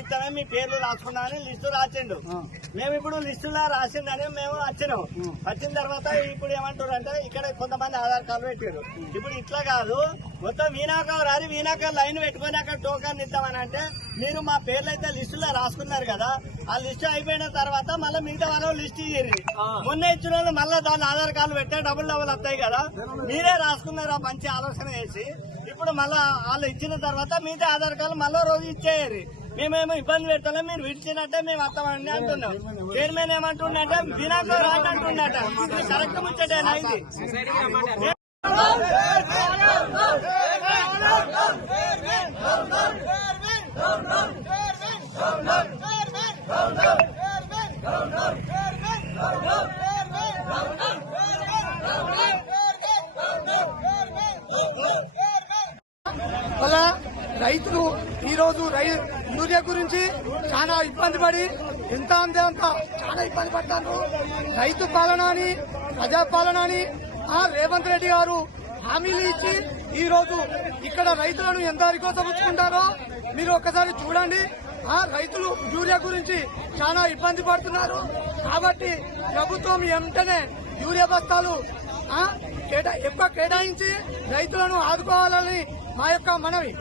ఇస్తామే మీ పేర్లు రాసుకున్నామని లిస్టు రాసిండు. మేము ఇప్పుడు లిస్టులో రాసిందని మేము వచ్చినాం. వచ్చిన తర్వాత ఇప్పుడు ఏమంటారు అంటే ఇక్కడ కొంతమంది ఆధార్ కార్డు పెట్టారు. ఇప్పుడు ఇట్లా కాదు, మొత్తం వీణాకం రాని వీణాకం లైన్ పెట్టుకుని అక్కడ టోకన్ ఇద్దామని అంటే మీరు మా పేర్లు అయితే లిస్టులో రాసుకున్నారు కదా, ఆ లిస్టు అయిపోయిన తర్వాత మళ్ళీ మిగతా వాళ్ళు లిస్ట్ ఇయ్యి. మొన్న ఇచ్చిన వాళ్ళు మళ్ళీ దాని ఆధార్ కార్డు పెట్టే డబుల్ వస్తాయి కదా, మీరే రాసుకున్నారు మంచి ఆలోచన చేసి. ఇప్పుడు మళ్ళా వాళ్ళు ఇచ్చిన తర్వాత మిగతా ఆధార్ కార్డు మళ్ళీ రోజు ఇచ్చేయాలి. మేమేమో ఇబ్బంది పెడతాం, మీరు విడిచినట్టే మేము వస్తామండి అంటున్నాం. చైర్మన్ ఏమంటుండే వినాకం రాట్ అంటుండట. కరెక్ట్ ముచ్చటేనా ఇది? అలా రైతులు ఈ రోజు యూరియా గురించి చాలా ఇబ్బంది పడి ఎంత అంతే అంత చాలా ఇబ్బంది పడతారు. రైతు పాలన అని ప్రజాపాలన అని రేవంత్ రెడ్డి గారు హామీలు ఇచ్చి ఈ రోజు ఇక్కడ రైతులను ఎంత కోసం ఉంచుకుంటారో మీరు ఒక్కసారి చూడండి. రైతులు యూరియా గురించి చాలా ఇబ్బంది పడుతున్నారు. కాబట్టి ప్రభుత్వం వెంటనే యూరియా బస్తాలు ఎక్కువ కేటాయించి రైతులను ఆదుకోవాలని మా యొక్క మనవి.